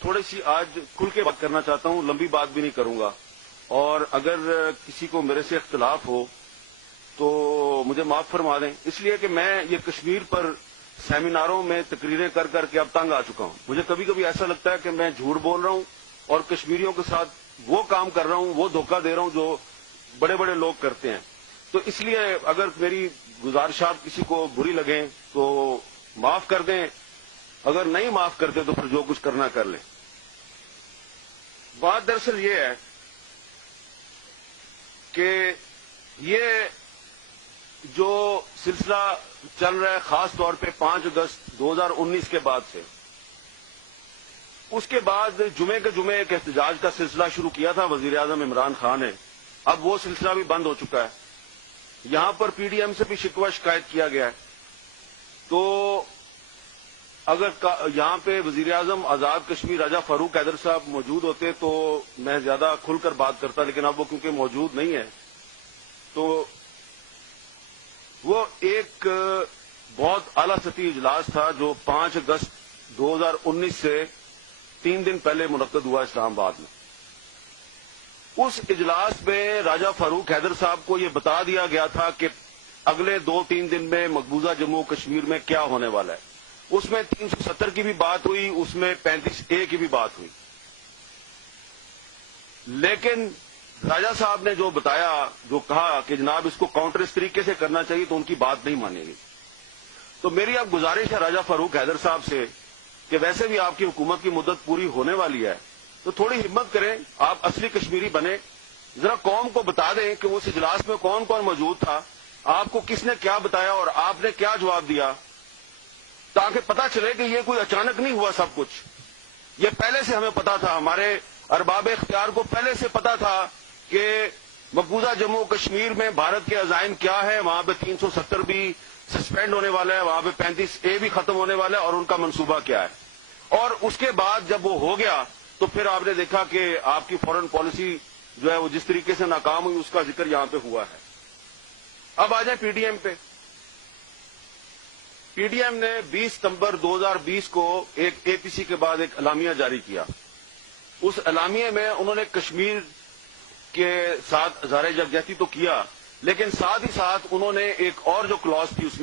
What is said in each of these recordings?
تھوڑی سی آج کھل کے بات کرنا چاہتا ہوں، لمبی بات بھی نہیں کروں گا، اور اگر کسی کو میرے سے اختلاف ہو تو مجھے معاف فرما دیں، اس لیے کہ میں یہ کشمیر پر سیمیناروں میں تقریریں کر کر کے اب تنگ آ چکا ہوں۔ مجھے کبھی کبھی ایسا لگتا ہے کہ میں جھوٹ بول رہا ہوں اور کشمیریوں کے ساتھ وہ کام کر رہا ہوں، وہ دھوکہ دے رہا ہوں جو بڑے بڑے لوگ کرتے ہیں۔ تو اس لیے اگر میری گزارشات کسی کو بری لگیں تو معاف کر دیں، اگر نہیں معاف کرتے تو پھر جو کچھ کرنا کر لیں۔ بات دراصل یہ ہے کہ یہ جو سلسلہ چل رہا ہے خاص طور پہ 5 اگست 2019 کے بعد سے، اس کے بعد جمعے کے جمعے ایک احتجاج کا سلسلہ شروع کیا تھا وزیر اعظم عمران خان نے، اب وہ سلسلہ بھی بند ہو چکا ہے۔ یہاں پر پی ڈی ایم سے بھی شکوہ شکایت کیا گیا ہے۔ تو اگر یہاں پہ وزیر اعظم آزاد کشمیر راجہ فاروق حیدر صاحب موجود ہوتے تو میں زیادہ کھل کر بات کرتا، لیکن اب وہ کیونکہ موجود نہیں ہے تو وہ ایک بہت اعلیٰ سطحی اجلاس تھا جو 5 اگست 2019 سے 3 دن پہلے منعقد ہوا اسلام آباد میں۔ اس اجلاس میں راجہ فاروق حیدر صاحب کو یہ بتا دیا گیا تھا کہ اگلے 2-3 دن میں مقبوضہ جموں کشمیر میں کیا ہونے والا ہے۔ اس میں 370 کی بھی بات ہوئی، اس میں 35A کی بھی بات ہوئی، لیکن راجہ صاحب نے جو بتایا، جو کہا کہ جناب اس کو کاؤنٹر اس طریقے سے کرنا چاہیے، تو ان کی بات نہیں مانی گئی۔ تو میری اب گزارش ہے راجہ فاروق حیدر صاحب سے کہ ویسے بھی آپ کی حکومت کی مدت پوری ہونے والی ہے، تو تھوڑی ہمت کریں، آپ اصلی کشمیری بنیں، ذرا قوم کو بتا دیں کہ اس اجلاس میں کون کون موجود تھا، آپ کو کس نے کیا بتایا اور آپ نے کیا جواب دیا، تاکہ پتہ چلے کہ یہ کوئی اچانک نہیں ہوا سب کچھ، یہ پہلے سے ہمیں پتا تھا، ہمارے ارباب اختیار کو پہلے سے پتا تھا کہ مقبوضہ جموں کشمیر میں بھارت کے عزائم کیا ہے، وہاں پہ 370 بھی سسپینڈ ہونے والا ہے، وہاں پہ 35A بھی ختم ہونے والا ہے، اور ان کا منصوبہ کیا ہے۔ اور اس کے بعد جب وہ ہو گیا تو پھر آپ نے دیکھا کہ آپ کی فورن پالیسی جو ہے وہ جس طریقے سے ناکام ہوئی، اس کا ذکر یہاں پہ ہوا ہے۔ اب آ جائیں پی ڈی ایم پہ۔ پی ڈی ایم نے 20 ستمبر 2020 کو ایک اے پی سی کے بعد ایک اعلامیہ جاری کیا۔ اس اعلامیے میں انہوں نے کشمیر کے ساتھ اظہار یکجہتی تو کیا، لیکن ساتھ ہی ساتھ انہوں نے ایک اور جو کلاس تھی اس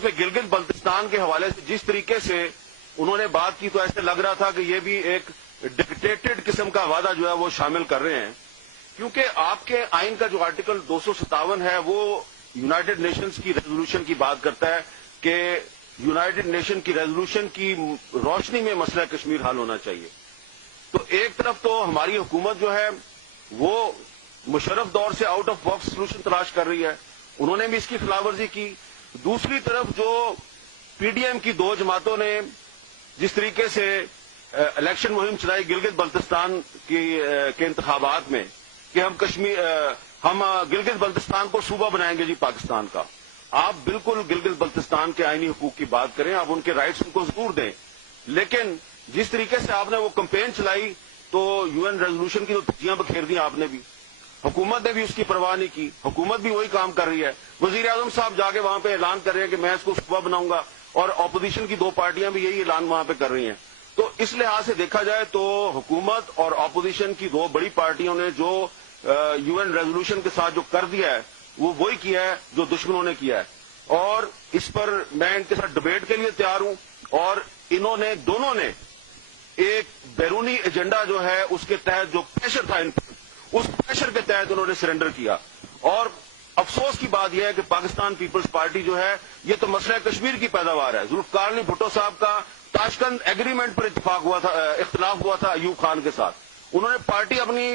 میں گلگت بلتستان کے حوالے سے جس طریقے سے انہوں نے بات کی، تو ایسے لگ رہا تھا کہ یہ بھی ایک ڈکٹیٹڈ قسم کا وعدہ جو ہے وہ شامل کر رہے ہیں، کیونکہ آپ کے آئین کا جو آرٹیکل 257 ہے وہ یونائٹڈ نیشنز کی ریزولوشن کی بات کرتا ہے کہ یونائٹڈ نیشن کی ریزولوشن کی روشنی میں مسئلہ کشمیر حل ہونا چاہیے۔ تو ایک طرف تو ہماری حکومت جو ہے وہ مشرف دور سے آؤٹ آف باکس سولوشن تلاش کر رہی ہے، انہوں نے بھی اس کی خلاف ورزی کی۔ دوسری طرف جو پی ڈی ایم کی 2 جماعتوں نے جس طریقے سے الیکشن مہم چلائی گلگت بلتستان کے انتخابات میں کہ ہم گلگت بلتستان کو صوبہ بنائیں گے جی پاکستان کا، آپ بالکل گلگت بلتستان کے آئینی حقوق کی بات کریں، آپ ان کے رائٹس ان کو ضرور دیں، لیکن جس طریقے سے آپ نے وہ کمپین چلائی تو UN ریزولوشن کی تو دھجیاں بکھیر دیں آپ نے بھی، حکومت نے بھی اس کی پرواہ نہیں کی، حکومت بھی وہی کام کر رہی ہے۔ وزیر اعظم صاحب جا کے وہاں پہ اعلان کر رہے ہیں کہ میں اس کو صوبہ بناؤں گا، اور اپوزیشن کی 2 پارٹیاں بھی یہی اعلان وہاں پہ کر رہی ہیں۔ تو اس لحاظ سے دیکھا جائے تو حکومت اور اپوزیشن کی 2 بڑی پارٹیوں نے جو UN ریزولوشن کے ساتھ جو کر دیا ہے وہ وہی کیا ہے جو دشمنوں نے کیا ہے، اور اس پر میں ان کے ساتھ ڈبیٹ کے لیے تیار ہوں۔ اور انہوں نے دونوں نے ایک بیرونی ایجنڈا جو ہے اس کے تحت جو پریشر تھا ان پر، اس پریشر کے تحت انہوں نے سرنڈر کیا۔ اور افسوس کی بات یہ ہے کہ پاکستان پیپلز پارٹی جو ہے یہ تو مسئلہ کشمیر کی پیداوار ہے۔ ذوالفقار علی بھٹو صاحب کا تاشقند ایگریمنٹ پر اختلاف ہوا تھا ایوب خان کے ساتھ، انہوں نے پارٹی اپنی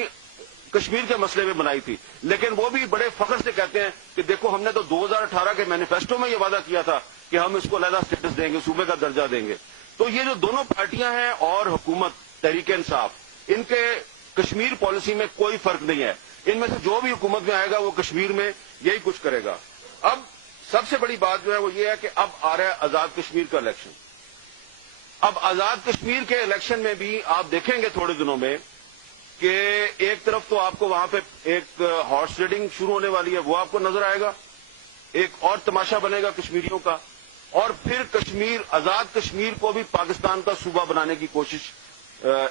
کشمیر کے مسئلے میں بنائی تھی، لیکن وہ بھی بڑے فخر سے کہتے ہیں کہ دیکھو ہم نے تو 2018 کے مینیفیسٹو میں یہ وعدہ کیا تھا کہ ہم اس کو علیحدہ سٹیٹس دیں گے، صوبے کا درجہ دیں گے۔ تو یہ جو دونوں پارٹیاں ہیں اور حکومت تحریک انصاف، ان کے کشمیر پالیسی میں کوئی فرق نہیں ہے، ان میں سے جو بھی حکومت میں آئے گا وہ کشمیر میں یہی کچھ کرے گا۔ اب سب سے بڑی بات جو ہے وہ یہ ہے کہ اب آ رہا ہے آزاد کشمیر کا الیکشن۔ اب آزاد کشمیر کے الیکشن میں بھی آپ دیکھیں گے تھوڑے دنوں میں کہ ایک طرف تو آپ کو وہاں پہ ایک ہارس ریڈنگ شروع ہونے والی ہے، وہ آپ کو نظر آئے گا، ایک اور تماشا بنے گا کشمیریوں کا۔ اور پھر کشمیر، آزاد کشمیر کو بھی پاکستان کا صوبہ بنانے کی کوشش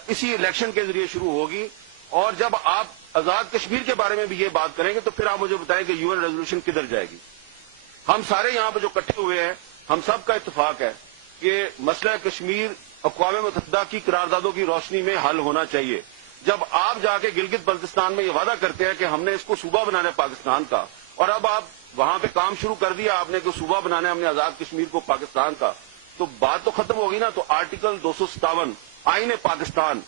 اسی الیکشن کے ذریعے شروع ہوگی. اور جب آپ آزاد کشمیر کے بارے میں بھی یہ بات کریں گے تو پھر آپ مجھے بتائیں کہ UN ریزولوشن کدھر جائے گی. ہم سارے یہاں پہ جو اکٹھے ہوئے ہیں، ہم سب کا اتفاق ہے کہ مسئلہ کشمیر اقوام متحدہ کی قراردادوں کی روشنی میں حل ہونا چاہیے. جب آپ جا کے گلگت بلتستان میں یہ وعدہ کرتے ہیں کہ ہم نے اس کو صوبہ بنانا ہے پاکستان کا، اور اب آپ وہاں پہ کام شروع کر دیا آپ نے کہ صوبہ بنانا ہے ہم نے آزاد کشمیر کو پاکستان کا، تو بات تو ختم ہوگی نا. تو آرٹیکل 257 آئین پاکستان،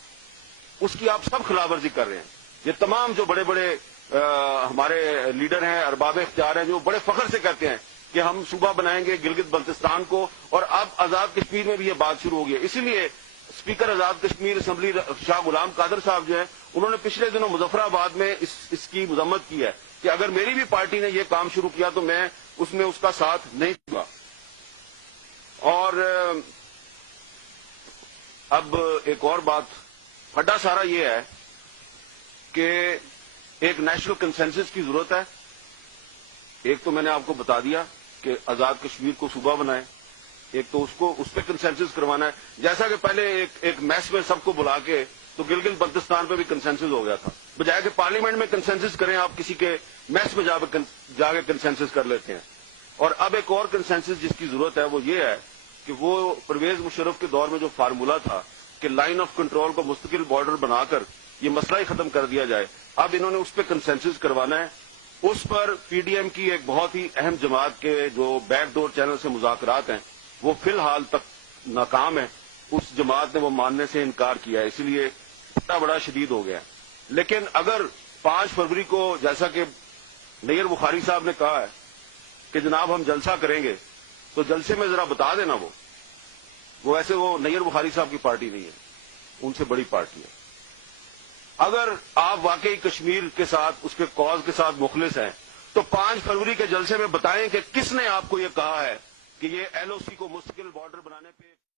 اس کی آپ سب خلاف ورزی کر رہے ہیں. یہ تمام جو بڑے بڑے ہمارے لیڈر ہیں، ارباب اختیار ہیں، جو بڑے فخر سے کہتے ہیں کہ ہم صوبہ بنائیں گے گلگت بلتستان کو، اور اب آزاد کشمیر میں بھی یہ بات شروع ہو گئی ہے. اسی لیے اسپیکر آزاد کشمیر اسمبلی شاہ غلام قادر صاحب جو ہیں، انہوں نے پچھلے دنوں مظفر آباد میں اس کی مذمت کی ہے کہ اگر میری بھی پارٹی نے یہ کام شروع کیا تو میں اس میں اس کا ساتھ نہیں دوں گا. اور اب ایک اور بات، پھڈا سارا یہ ہے کہ ایک نیشنل کنسنسس کی ضرورت ہے. ایک تو میں نے آپ کو بتا دیا کہ آزاد کشمیر کو صوبہ بنائیں، ایک تو اس پہ کنسنسس کروانا ہے. جیسا کہ پہلے ایک میس میں سب کو بلا کے تو گلگت بلتستان پہ بھی کنسنسس ہو گیا تھا، بجائے کہ پارلیمنٹ میں کنسنسس کریں آپ کسی کے میس میں جا کے کنسنسس کر لیتے ہیں. اور اب ایک اور کنسنسس جس کی ضرورت ہے وہ یہ ہے کہ وہ پرویز مشرف کے دور میں جو فارمولہ تھا کہ لائن آف کنٹرول کو مستقل بارڈر بنا کر یہ مسئلہ ہی ختم کر دیا جائے، اب انہوں نے اس پہ کنسنسس کروانا ہے. اس پر پی ڈی ایم کی ایک بہت ہی اہم جماعت کے جو بیک ڈور چینل سے مذاکرات ہیں وہ فی الحال تک ناکام ہیں. اس جماعت نے وہ ماننے سے انکار کیا ہے، اسی لیے بڑا شدید ہو گیا ہے. لیکن اگر 5 فروری کو جیسا کہ نیر بخاری صاحب نے کہا ہے کہ جناب ہم جلسہ کریں گے، تو جلسے میں ذرا بتا دینا وہ ایسے وہ نیر بخاری صاحب کی پارٹی نہیں ہے، ان سے بڑی پارٹی ہے. اگر آپ واقعی کشمیر کے ساتھ اس کے کاز کے ساتھ مخلص ہیں تو 5 فروری کے جلسے میں بتائیں کہ کس نے آپ کو یہ کہا ہے کہ یہ LOC کو مستقل بارڈر بنانے پہ